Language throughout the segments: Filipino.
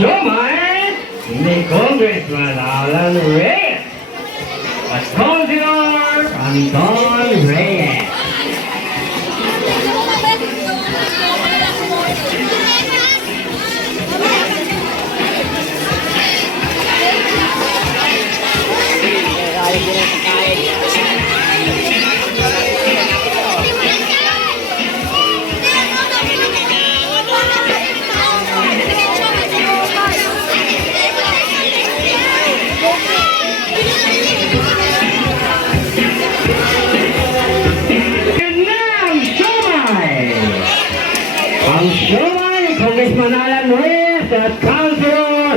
Siomai ni Congressman Alan Reyes at Councilor Anton Reyes. Ang siomai ni Congressman Alan Reyes at Councilor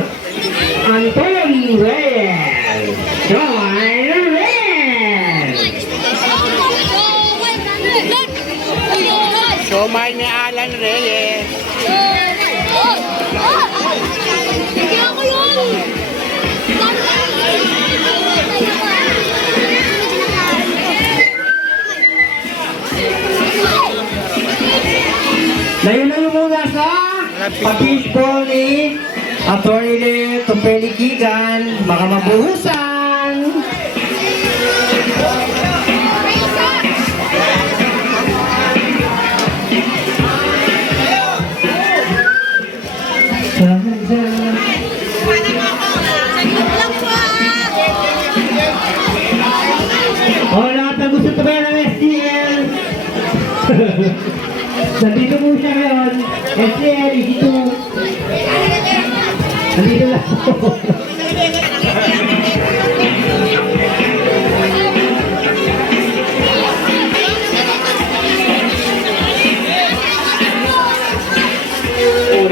Anton Reyes. Siomai Reyes! Siomai ni Alan Reyes. Layo-layo muna sa pag-baseball ni Atty. Tupeli Kigan, baka mabuhusan. O, lahat na gusto tabi ng STL. Nandito po siya ngayon. STL, dito. Nandito lang po.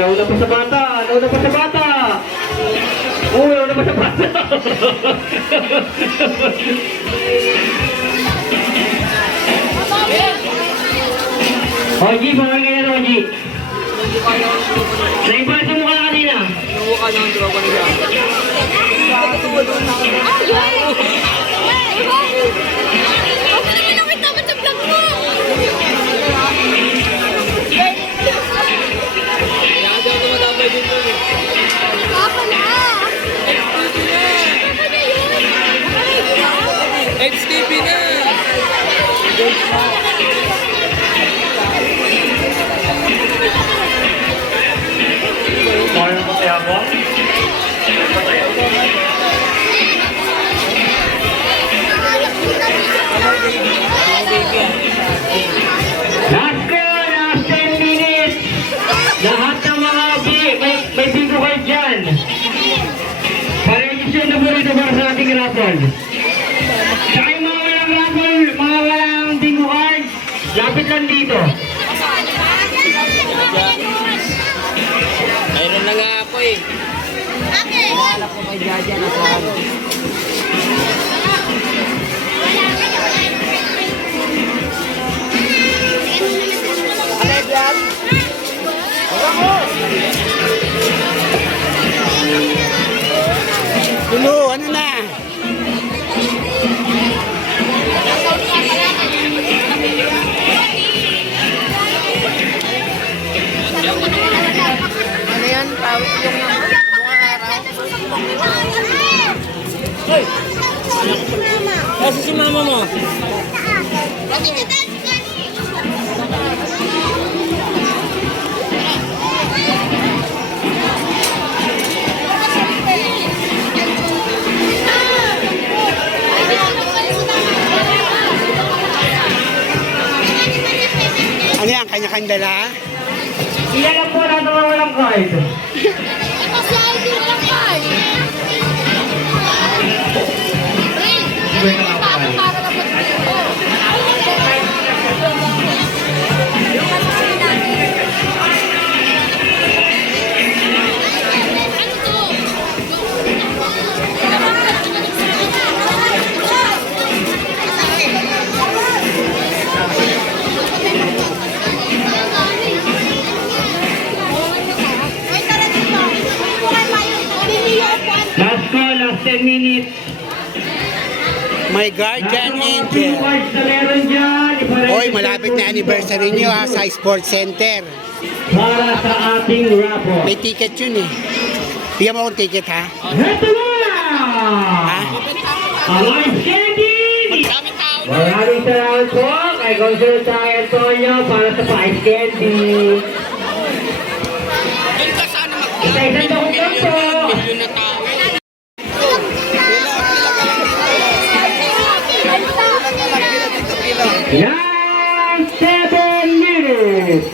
Nauna pa sa bata! Nauna pa sa bata! Nauna pa sa bata! Oji, baka ganyan Oji. Naibasa mo ka na kanina. Nawa ka ng droga na yan. XTV na! Kaya mo kaya mo? Last ko, last 10 minutes. Lahat ng mga may bingo card dyan. Paregisyon na po rito para sa ating raffle. Saka yung mga walang raffle, mga walang bingo card, lapit lang dito. Mayroon na nga ako eh. Wala ko kay Jaja na sa ano. Alay yan? Wala mo! Tulo, ano na? Ano yan? Tawag yung mga araw. Hoy! Kasi si mama mo. Ano yan? Kanya-kanya dala? Ilan lang po na mga walang card. Kasi ID lang card. Para dapat dito. Last call, last 10 minutes. My guardian angel. Hoy, Hoy, malapit na anniversary niyo sa Sports Center. Para sa ating raffle. May ticket yun eh. Bigyan mo akong ticket, ha? Heto na! Ang ice candy! Maraming salamat po kay Consul Tay Antonio para sa ice candy. Isa-isang doktor po. Yan, 7 minutes.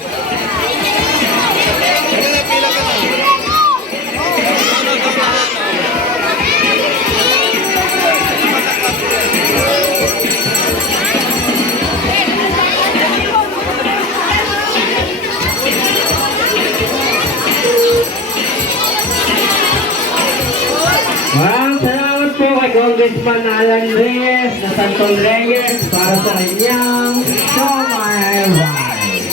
Maraming salamat po kay Congressman Alan Reyes na Santol Reyes para sa kanyang Show My Ride.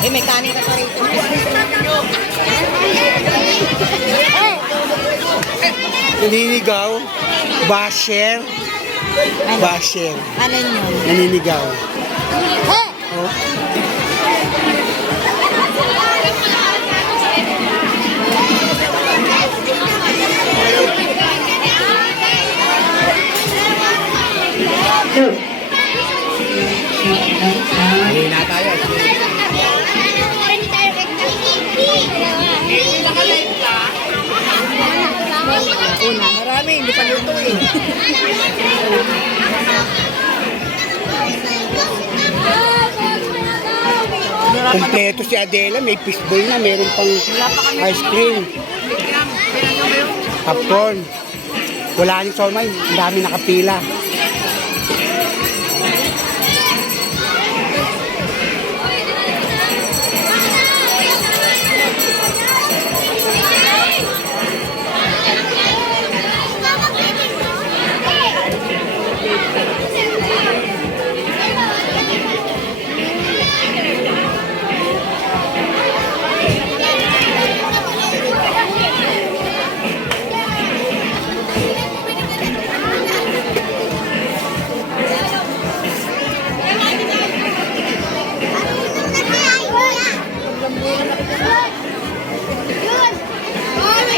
Eh, mekanik ka rito. Naninigaw. Basher. Basher. Ano yun? Naninigaw. Oh. Halina tayo. Marami, hindi pa luto eh. Kompleto si Adela, may fishball na, meron pang ice cream, popcorn. Wala rin somay, ang dami nakapila.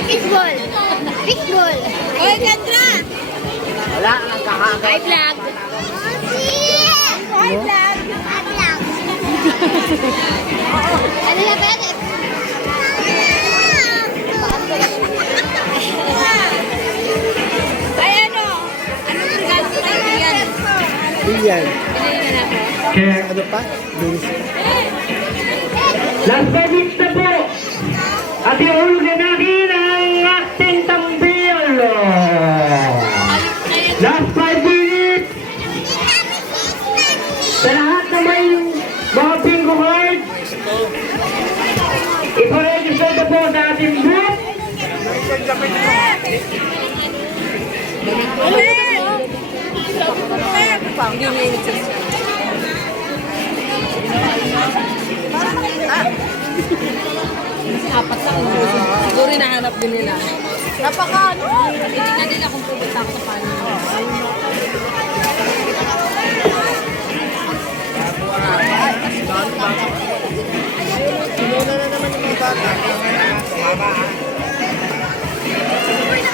Fishball! Fishball! Oy, Kendra! Wala, nagkakagat. Hi, vlog! Hi, vlog! Hi, vlog! Ano na ba? Ay, ano? Anong regalo sa kaibigan? Iyan. Kaya, Ano pa? Dins. last 5 minutes na po. At iulog na natin ang ating tambil. Last 5 minutes. Sa lahat na may mga bingo card, iparegister na po sa ating booth. Apat lang. Siguro hinahanap din nila. Napaka ano? Titignan nila kung pupunta ako sa paano.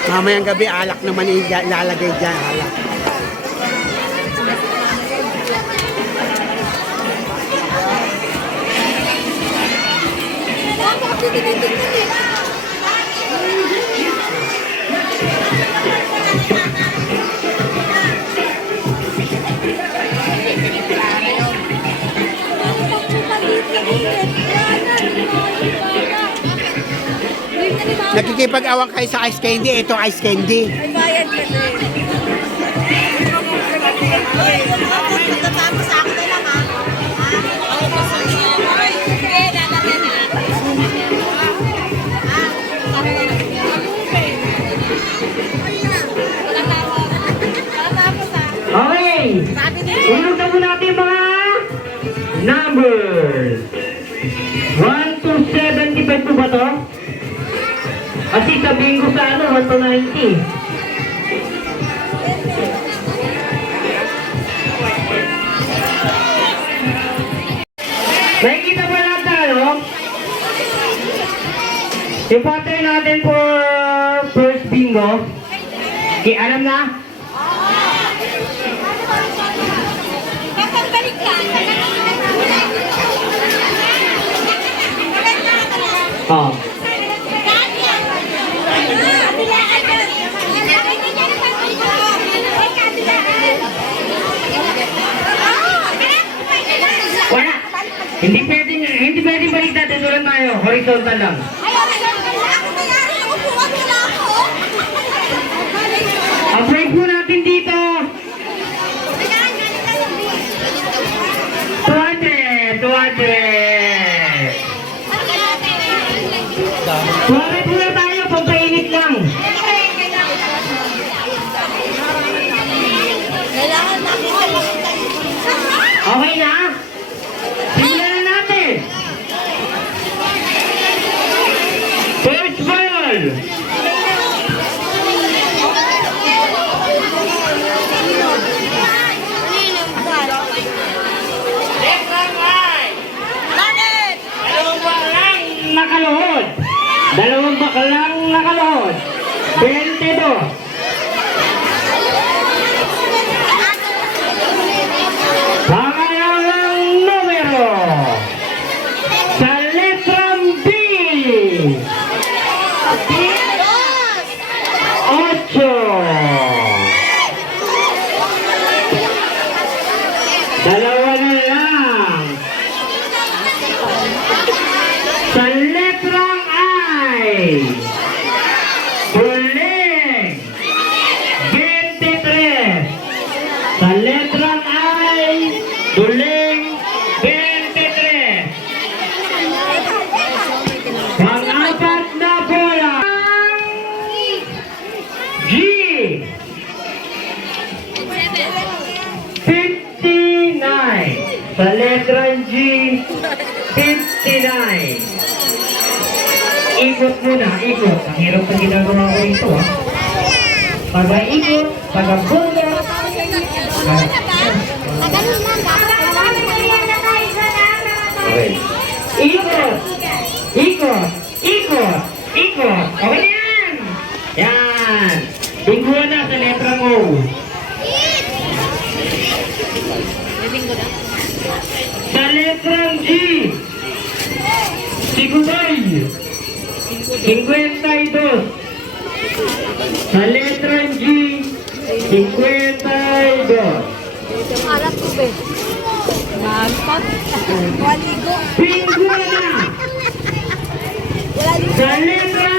Mamayang gabi, alak naman ilalagay dyan. Alak. Nakikipag-awang kayo sa ice candy. Ito ice candy. May bayad ka din. Tatapos sa akin na lang, ha? Sige, lalagyan na. Okay. Ulog na po natin yung mga numbers. 1 to 75 po ba to? Kasi sa bingo sa ano, 1 to 90. Nakikita ba natin ano? Yung pattern natin for first bingo? Okay, alam na? Kapag balik ka, Oh. Wala. Hindi pwedeng baliktad. Tutulan tayo. Horizontal lang. Ang break po natin dito. 200. 200 muna tayo. Pampainit lang. Okay na? Simulan na natin. First ball. Nakaluhod. Dalawang baklang nakaluhod. 22. Pangalawang numero. Sa letrang B. 8. Dalawa na lang. Sa letrang I. Huling. 23. Sa letrang I. Huling. 23. Pang-apat na bola. G. 59. Sa letrang G. 59. Ikot muna, ikot. Ang hirap na ginagawa ko ito, ha? Pag-ikot, pag-bunga. Okay. Ikot, ikot, ikot, ikot. Okay na yan. Yan. Tingguan na sa letrang O. Sa letrang G. Sigubay. 52. Sa letrang G. 52. Alat ko ba? Magpat. Waligo. Tingguan na. Sa letrang